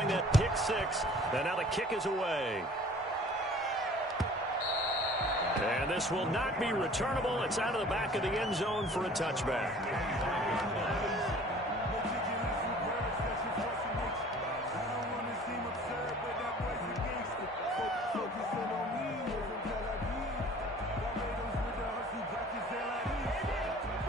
throwing that pick six. And now the kick is away. And this will not be returnable. It's out of the back of the end zone for a touchback.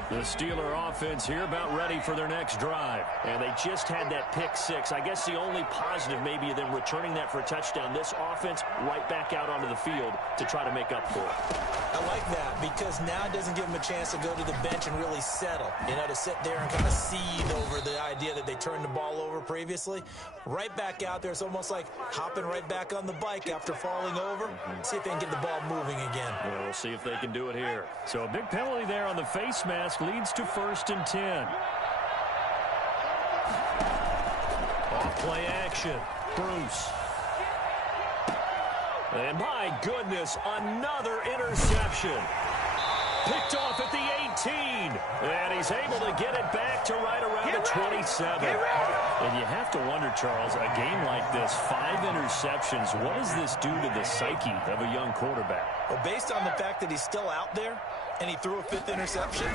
The Steeler offense here about ready for their next drive. And they just had that pick six. I guess the only positive maybe of them returning that for a touchdown. This offense right back out onto the field to try to make up for it. I like that because now it doesn't give them a chance to go to the bench and really settle. You know, to sit there and kind of seethe over the idea that they turned the ball over previously. Right back out there. It's almost like hopping right back on the bike after falling over. See if they can get the ball moving again. Well, we'll see if they can do it here. So a big penalty there on the face mask leads to 1st and 10. Off play action. Bruce. And my goodness, another interception. Picked off at the 18. And he's able to get it back to right around the 27. And you have to wonder, Charles, a game like this, 5 interceptions, what does this do to the psyche of a young quarterback? Well, based on the fact that he's still out there and he threw a 5th interception,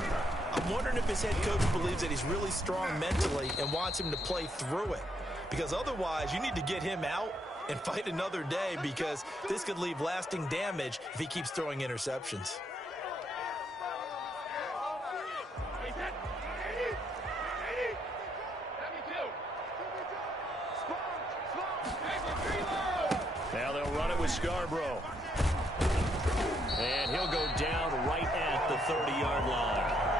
I'm wondering if his head coach believes that he's really strong mentally and wants him to play through it. Because otherwise, you need to get him out and fight another day, because this could leave lasting damage if he keeps throwing interceptions. Now they'll run it with Scarborough. And he'll go down right at the 30-yard line.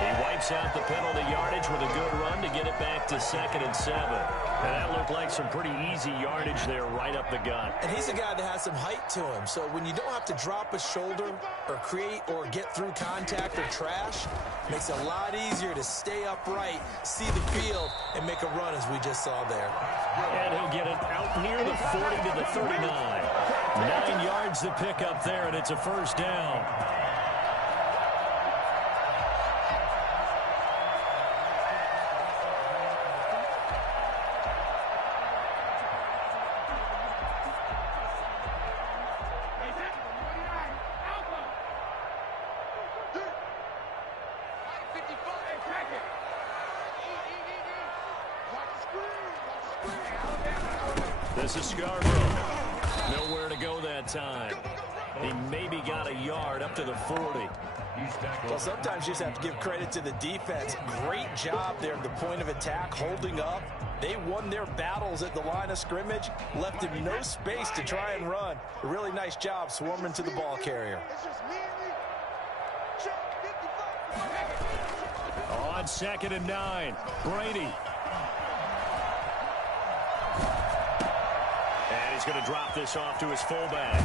He wipes out the penalty yardage with a good run to get it back to 2nd and 7. And that looked like some pretty easy yardage there right up the gut. And he's a guy that has some height to him. So when you don't have to drop a shoulder or create or get through contact or trash, makes it a lot easier to stay upright, see the field, and make a run as we just saw there. And he'll get it out near the 40 to the 39. 9 yards to pick up there, and it's a 1st down. This is Scarborough. Nowhere to go that time. He maybe got a yard up to the 40. Well, sometimes you just have to give credit to the defense. Great job there at the point of attack, holding up. They won their battles at the line of scrimmage, left him no space to try and run. A really nice job swarming to the ball carrier. On 2nd and 9, Brady. And he's going to drop this off to his fullback.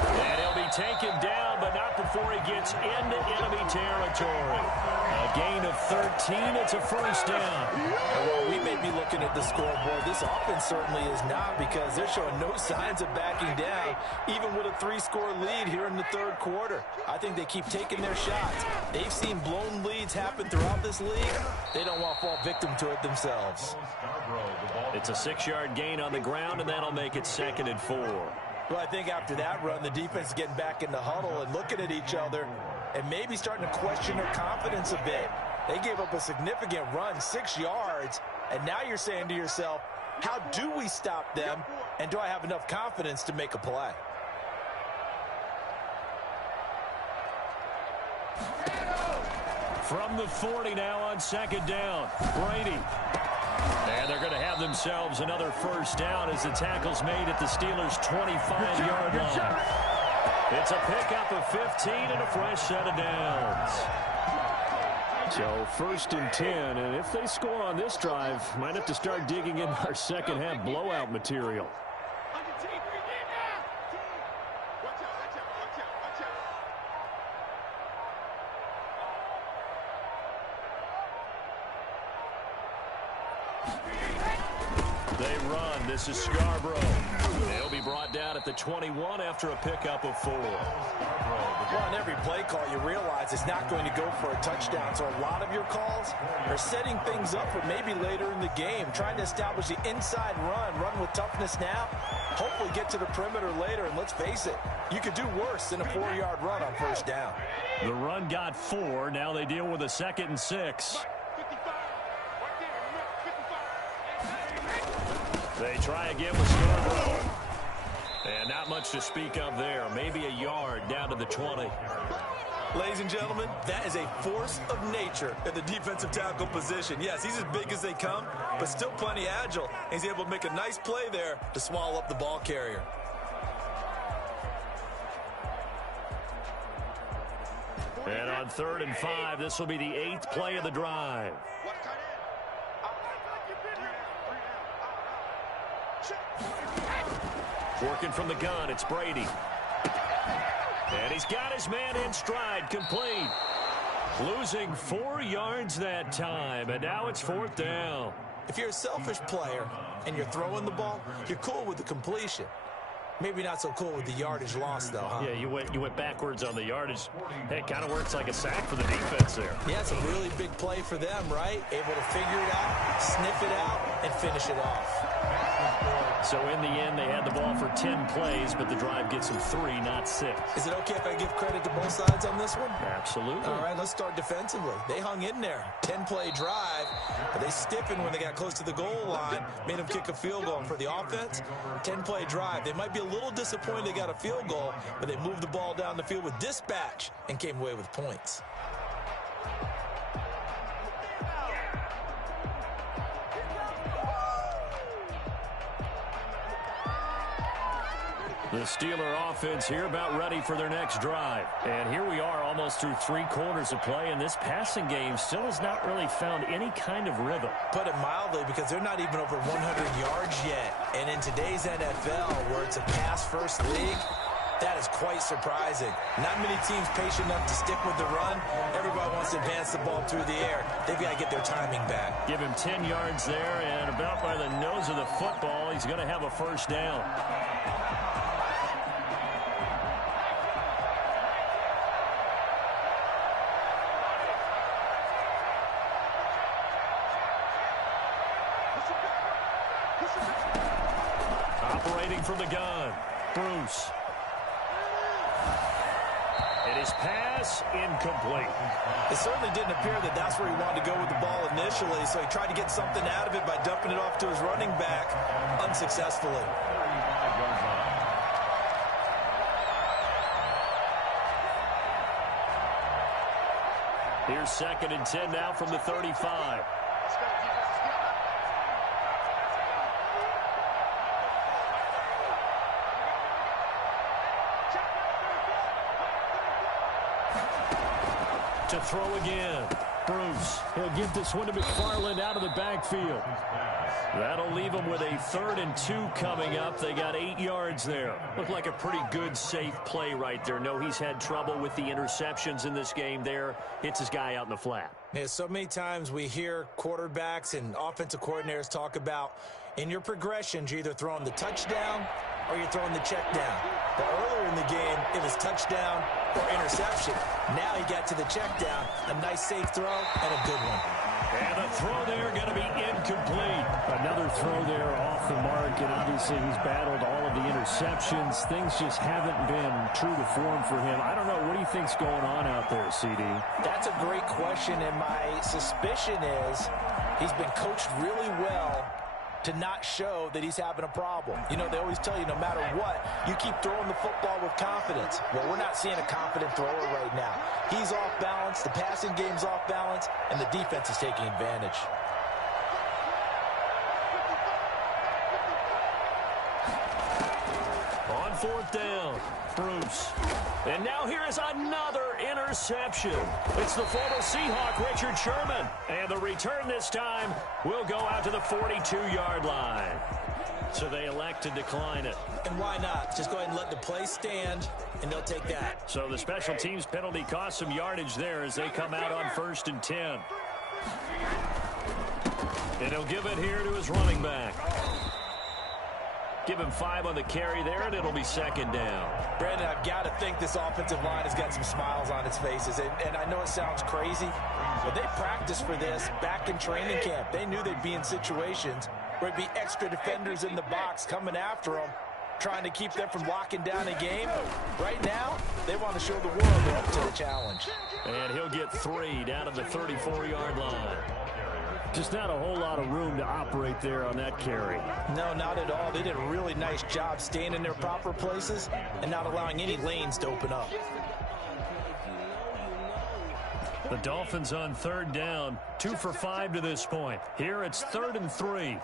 And he'll be taken down, but not before he gets into enemy territory. A gain of 13. It's a 1st down. And while we may be looking at the scoreboard, this offense certainly is not, because they're showing no signs of backing down, even with a 3-score lead here in the 3rd quarter. I think they keep taking their shots. They've seen blown leads happen throughout this league. They don't want to fall victim to it themselves. It's a 6-yard gain on the ground, and that'll make it 2nd and 4. Well, I think after that run, the defense is getting back in the huddle and looking at each other and maybe starting to question their confidence a bit. They gave up a significant run, 6 yards, and now you're saying to yourself, how do we stop them, and do I have enough confidence to make a play? From the 40 now on 2nd down, Brady. And they're going to have themselves another 1st down as the tackle's made at the Steelers' 25-yard line. It's a pickup of 15 and a fresh set of downs. So 1st and 10, and if they score on this drive, might have to start digging in our second-half blowout material. They run. This is Scarborough. They'll be brought down at the 21 after a pickup of 4. Well, on every play call, you realize it's not going to go for a touchdown. So a lot of your calls are setting things up for maybe later in the game, trying to establish the inside run with toughness now, hopefully get to the perimeter later. And let's face it, you could do worse than a 4-yard run on first down. The run got 4. Now they deal with a 2nd and 6. They try again with Scarborough. And not much to speak of there. Maybe a yard down to the 20. Ladies and gentlemen, that is a force of nature at the defensive tackle position. Yes, he's as big as they come, but still plenty agile. He's able to make a nice play there to swallow up the ball carrier. And on 3rd and 5, this will be the 8th play of the drive. Working from the gun, it's Brady. And he's got his man in stride, complete. Losing 4 yards that time, and now it's 4th down. If you're a selfish player and you're throwing the ball, you're cool with the completion. Maybe not so cool with the yardage loss, though, huh? Yeah, you went backwards on the yardage. Hey, it kind of works like a sack for the defense there. Yeah, it's a really big play for them, right? Able to figure it out, sniff it out, and finish it off. So in the end, they had the ball for 10 plays, but the drive gets them 3, not 6. Is it okay if I give credit to both sides on this one? Absolutely. All right, let's start defensively. They hung in there. 10-play drive, but they stiffened when they got close to the goal line, made them kick a field goal. For the offense, 10-play drive. They might be a little disappointed they got a field goal, but they moved the ball down the field with dispatch and came away with points. The Steeler offense here about ready for their next drive. And here we are almost through 3 quarters of play, and this passing game still has not really found any kind of rhythm. Put it mildly, because they're not even over 100 yards yet. And in today's NFL, where it's a pass-first league, that is quite surprising. Not many teams patient enough to stick with the run. Everybody wants to advance the ball through the air. They've got to get their timing back. Give him 10 yards there, and about by the nose of the football, he's going to have a first down. Operating from the gun, Bruce. And his pass incomplete. It certainly didn't appear that that's where he wanted to go with the ball initially, so he tried to get something out of it by dumping it off to his running back unsuccessfully. Here's 2nd and 10 now from the 35. To throw again. Bruce. He'll give this one to McFarland out of the backfield. That'll leave them with a 3rd and 2 coming up. They got 8 yards there. Looked like a pretty good, safe play right there. No, he's had trouble with the interceptions in this game there. Hits his guy out in the flat. Yeah, so many times we hear quarterbacks and offensive coordinators talk about in your progressions, you're either throwing the touchdown or you're throwing the check down. But earlier in the game, it was touchdown or interception. Now he got to the check down. A nice safe throw and a good one. And the throw there going to be incomplete. Another throw there off the mark, and obviously he's battled all of the interceptions. Things just haven't been true to form for him. I don't know. What do you think's going on out there, CD? That's a great question, and my suspicion is he's been coached really well to not show that he's having a problem. You know, they always tell you no matter what, you keep throwing the football with confidence. Well, we're not seeing a confident thrower right now. He's off balance, the passing game's off balance, and the defense is taking advantage. On 4th down, Bruce. And now here is another interception. It's the former Seahawk, Richard Sherman. And the return this time will go out to the 42-yard line. So they elect to decline it. And why not? Just go ahead and let the play stand, and they'll take that. So the special teams penalty cost some yardage there as they come out on 1st and 10. And he'll give it here to his running back. Give him 5 on the carry there, and it'll be second down. Brandon, I've got to think this offensive line has got some smiles on its faces. And I know it sounds crazy, but they practiced for this back in training camp. They knew they'd be in situations where it'd be extra defenders in the box coming after them, trying to keep them from locking down a game. Right now, they want to show the world they're up to the challenge. And he'll get 3 down to the 34-yard line. Just not a whole lot of room to operate there on that carry. No, not at all. They did a really nice job staying in their proper places and not allowing any lanes to open up. The Dolphins on third down, 2 for 5 to this point. Here it's 3rd and 3.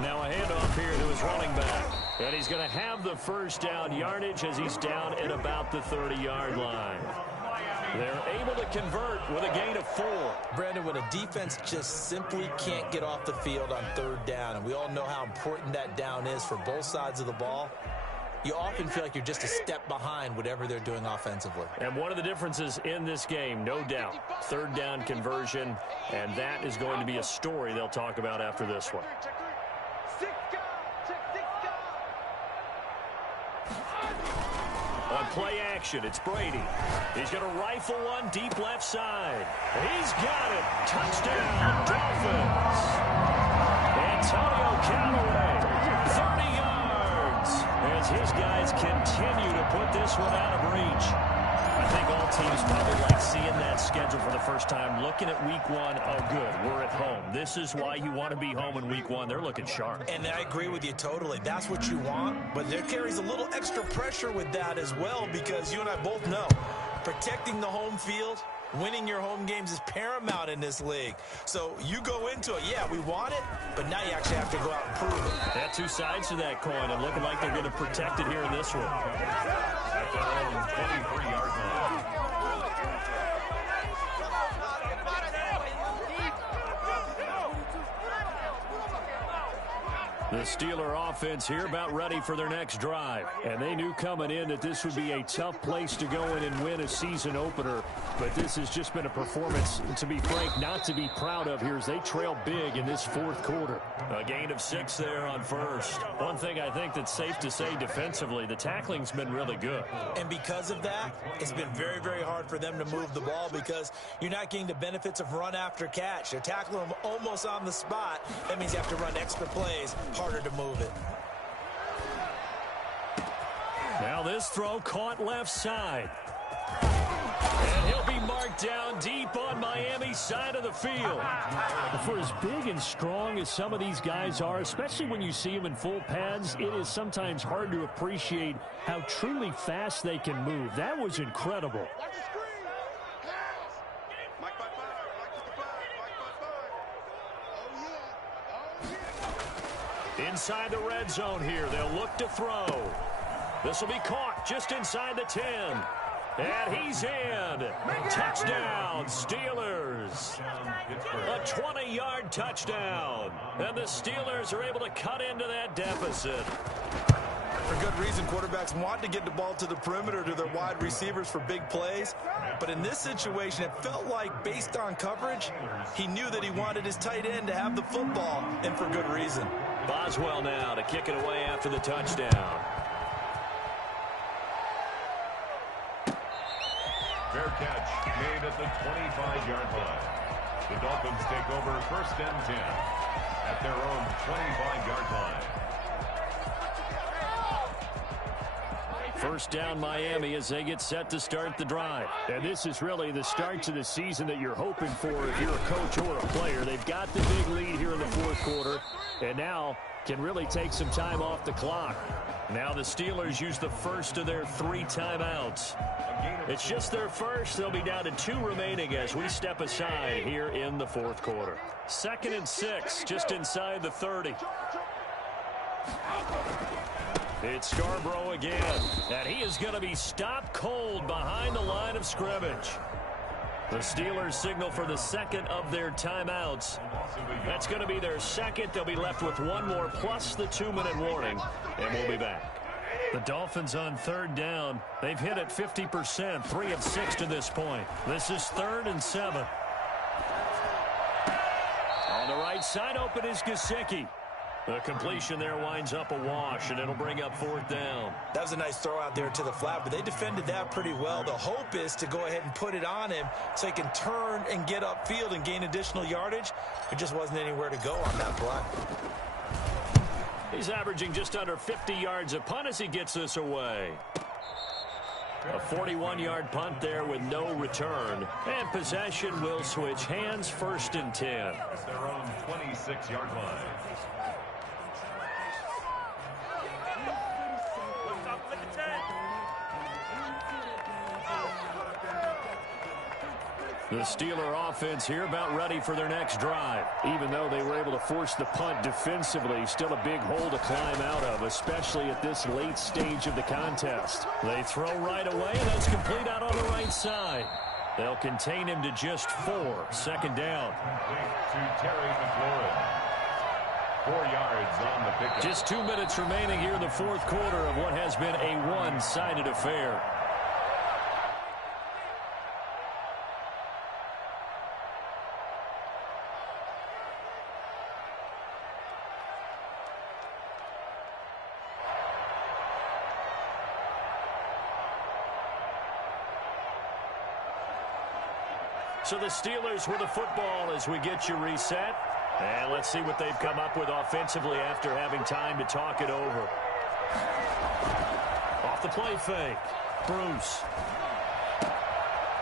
Now a handoff here to his running back. And he's going to have the first down yardage as he's down at about the 30-yard line. They're able to convert with a gain of 4. Brandon, when a defense just simply can't get off the field on third down, and we all know how important that down is for both sides of the ball, you often feel like you're just a step behind whatever they're doing offensively. And one of the differences in this game, no doubt, third down conversion, and that is going to be a story they'll talk about after this one. On play action, it's Brady. He's going to rifle one deep left side. He's got it. Touchdown, Dolphins. Antonio Callaway, 30 yards. As his guys continue to put this one out of reach. I think all teams probably like seeing that schedule for the first time. Looking at week 1, oh good, we're at home. This is why you want to be home in week 1. They're looking sharp. And I agree with you totally. That's what you want, but there carries a little extra pressure with that as well, because you and I both know protecting the home field, winning your home games is paramount in this league. So you go into it, yeah, we want it, but now you actually have to go out and prove it. Yeah, 2 sides to that coin, and looking like they're going to protect it here in this one. At their own 23-yard line. The Steeler offense here about ready for their next drive. And they knew coming in that this would be a tough place to go in and win a season opener. But this has just been a performance, to be frank, not to be proud of here as they trail big in this 4th quarter. A gain of 6 there on first. One thing I think that's safe to say defensively, the tackling's been really good. And because of that, it's been very, very hard for them to move the ball because you're not getting the benefits of run after catch. They're tackling them almost on the spot. That means you have to run extra plays. Harder to move it. Now this throw caught left side. And he'll be marked down deep on Miami's side of the field. For as big and strong as some of these guys are, especially when you see them in full pads, it is sometimes hard to appreciate how truly fast they can move. That was incredible. Inside the red zone here, they'll look to throw. This will be caught just inside the 10. And he's in. Touchdown, Steelers. A 20-yard touchdown. And the Steelers are able to cut into that deficit. For good reason, quarterbacks want to get the ball to the perimeter to their wide receivers for big plays. But in this situation, it felt like, based on coverage, he knew that he wanted his tight end to have the football, and for good reason. Boswell now to kick it away after the touchdown. Fair catch made at the 25-yard line. The Dolphins take over 1st and 10 at their own 25-yard line. First down Miami as they get set to start the drive. And this is really the start to the season that you're hoping for if you're a coach or a player. They've got the big lead here in the 4th quarter, and now can really take some time off the clock. Now the Steelers use the first of their 3 timeouts. It's just their first. They'll be down to 2 remaining as we step aside here in the 4th quarter. 2nd and 6, just inside the 30. It's Scarborough again, and he is going to be stopped cold behind the line of scrimmage. The Steelers signal for the 2nd of their timeouts. That's going to be their 2nd. They'll be left with 1 more plus the 2-minute warning, and we'll be back. The Dolphins on 3rd down. They've hit it 50%, 3 of 6 to this point. This is 3rd and 7. the right side open is Gesicki. The completion there winds up a wash, and it'll bring up 4th down. That was a nice throw out there to the flat, but they defended that pretty well. The hope is to go ahead and put it on him so he can turn and get upfield and gain additional yardage. There just wasn't anywhere to go on that play. He's averaging just under 50 yards a punt as he gets this away. A 41-yard punt there with no return. And possession will switch hands, 1st and 10. At their own 26-yard line. The Steeler offense here about ready for their next drive. Even though they were able to force the punt defensively, still a big hole to climb out of, especially at this late stage of the contest. They throw right away. That's complete out on the right side. They'll contain him to just 4. 2nd down. To Terry McLaurin. 4 yards on the pickup. Just 2 minutes remaining here in the 4th quarter of what has been a one-sided affair. So the Steelers with the football as we get you reset. And let's see what they've come up with offensively after having time to talk it over. Off the play fake. Bruce.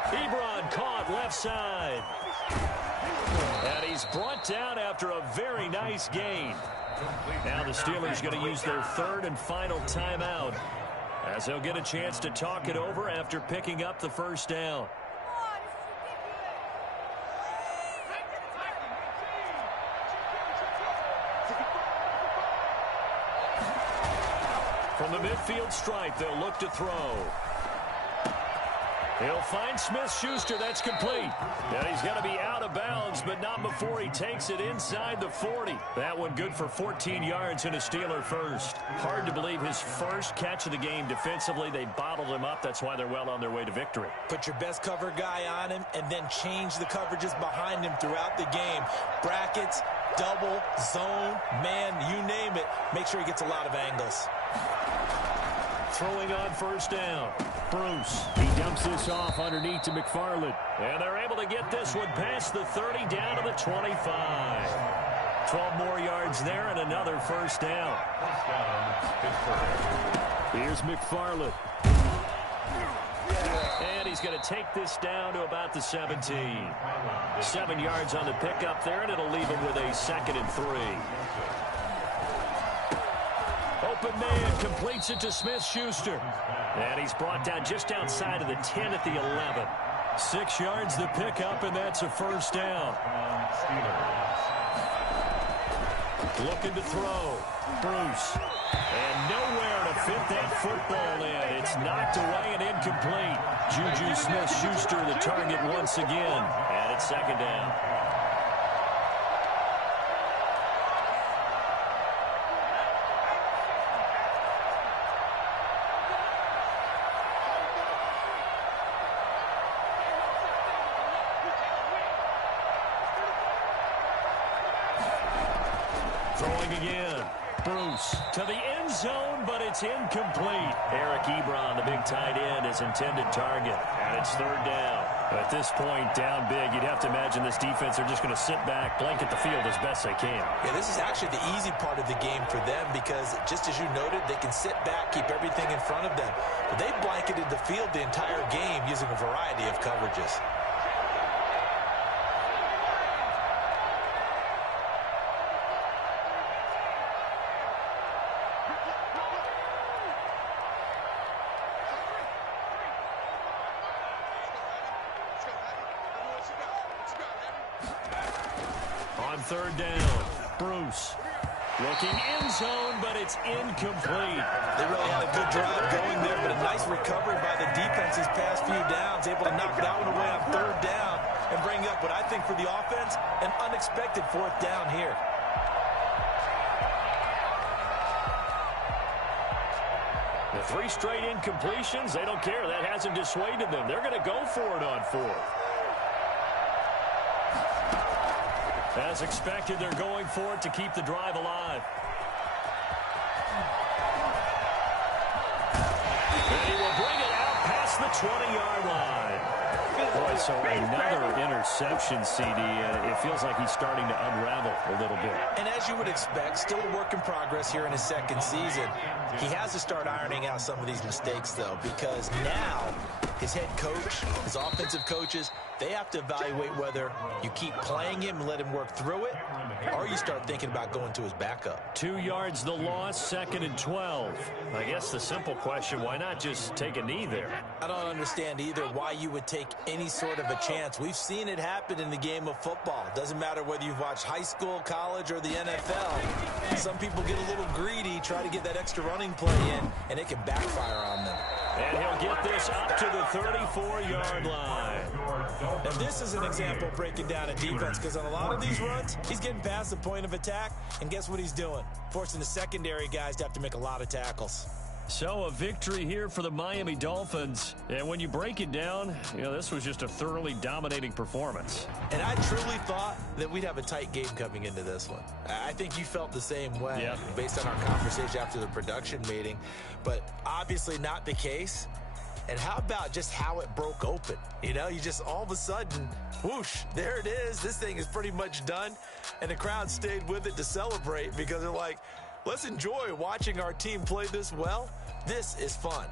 Ebron caught left side. And he's brought down after a very nice gain. Now the Steelers going to use their 3rd and final timeout as they'll get a chance to talk it over after picking up the 1st down. From the midfield stripe, they'll look to throw. He'll find Smith-Schuster. That's complete. And he's going to be out of bounds, but not before he takes it inside the 40. That one good for 14 yards and a Steeler first. Hard to believe his first catch of the game defensively. They bottled him up. That's why they're well on their way to victory. Put your best cover guy on him and then change the coverages behind him throughout the game. Brackets, double, zone, man, you name it. Make sure he gets a lot of angles. Throwing on 1st down. Bruce. He dumps this off underneath to McFarland. And they're able to get this one past the 30 down to the 25. 12 more yards there and another 1st down. Here's McFarland. And he's going to take this down to about the 17. 7 yards on the pickup there, and it'll leave him with a 2nd and 3. Open man completes it to Smith-Schuster. And he's brought down just outside of the 10 at the 11. 6 yards the pickup, and that's a 1st down. Looking to throw. Bruce. And nowhere to fit that football in. It's knocked away and incomplete. Juju Smith-Schuster the target once again. And it's 2nd down. Throwing again. Bruce to the end zone, but it's incomplete. Eric Ebron, the big tight end, his intended target. And it's 3rd down. At this point, down big, you'd have to imagine this defense are just going to sit back, blanket the field as best they can. Yeah, this is actually the easy part of the game for them because, just as you noted, they can sit back, keep everything in front of them. But they blanketed the field the entire game using a variety of coverages. On 3rd down, Bruce. Looking end zone, but it's incomplete. They really had a good drive going there, but a nice recovery by the defense these past few downs, able to knock that one away on 3rd down and bring up what I think for the offense, an unexpected 4th down here. The 3 straight incompletions, they don't care. That hasn't dissuaded them. They're going to go for it on 4th. As expected, they're going for it to keep the drive alive. And he will bring it out past the 20-yard line. Boy, so another interception, CD. It feels like he's starting to unravel a little bit. And as you would expect, still a work in progress here in his second season. He has to start ironing out some of these mistakes, though, because now his head coach, his offensive coaches, they have to evaluate whether you keep playing him and let him work through it, or you start thinking about going to his backup. 2 yards the loss, 2nd and 12. I guess the simple question, why not just take a knee there? I don't understand either why you would take any sort of a chance. We've seen it happen in the game of football. Doesn't matter whether you've watched high school, college, or the NFL. Some people get a little greedy, try to get that extra running play in, and it can backfire on them. And he'll get this up to the 34-yard line. Now, this is an example of breaking down a defense, because on a lot of these runs, he's getting past the point of attack, and guess what he's doing? Forcing the secondary guys to have to make a lot of tackles. So a victory here for the Miami Dolphins. And when you break it down, this was just a thoroughly dominating performance. And I truly thought that we'd have a tight game coming into this one. I think you felt the same way based on our conversation after the production meeting, but obviously not the case. And how about just how it broke open? You just all of a sudden, whoosh, there it is. This thing is pretty much done. And the crowd stayed with it to celebrate because they're like, let's enjoy watching our team play this well. This is fun.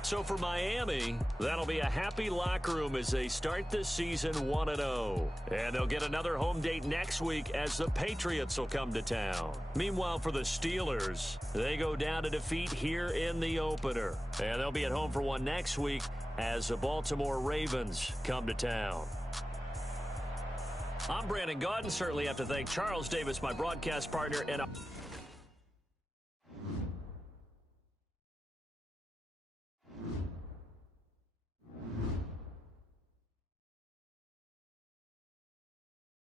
So for Miami, that'll be a happy locker room as they start this season 1-0. And they'll get another home date next week as the Patriots will come to town. Meanwhile, for the Steelers, they go down to defeat here in the opener. And they'll be at home for one next week as the Baltimore Ravens come to town. I'm Brandon Gaudin. Certainly have to thank Charles Davis, my broadcast partner, and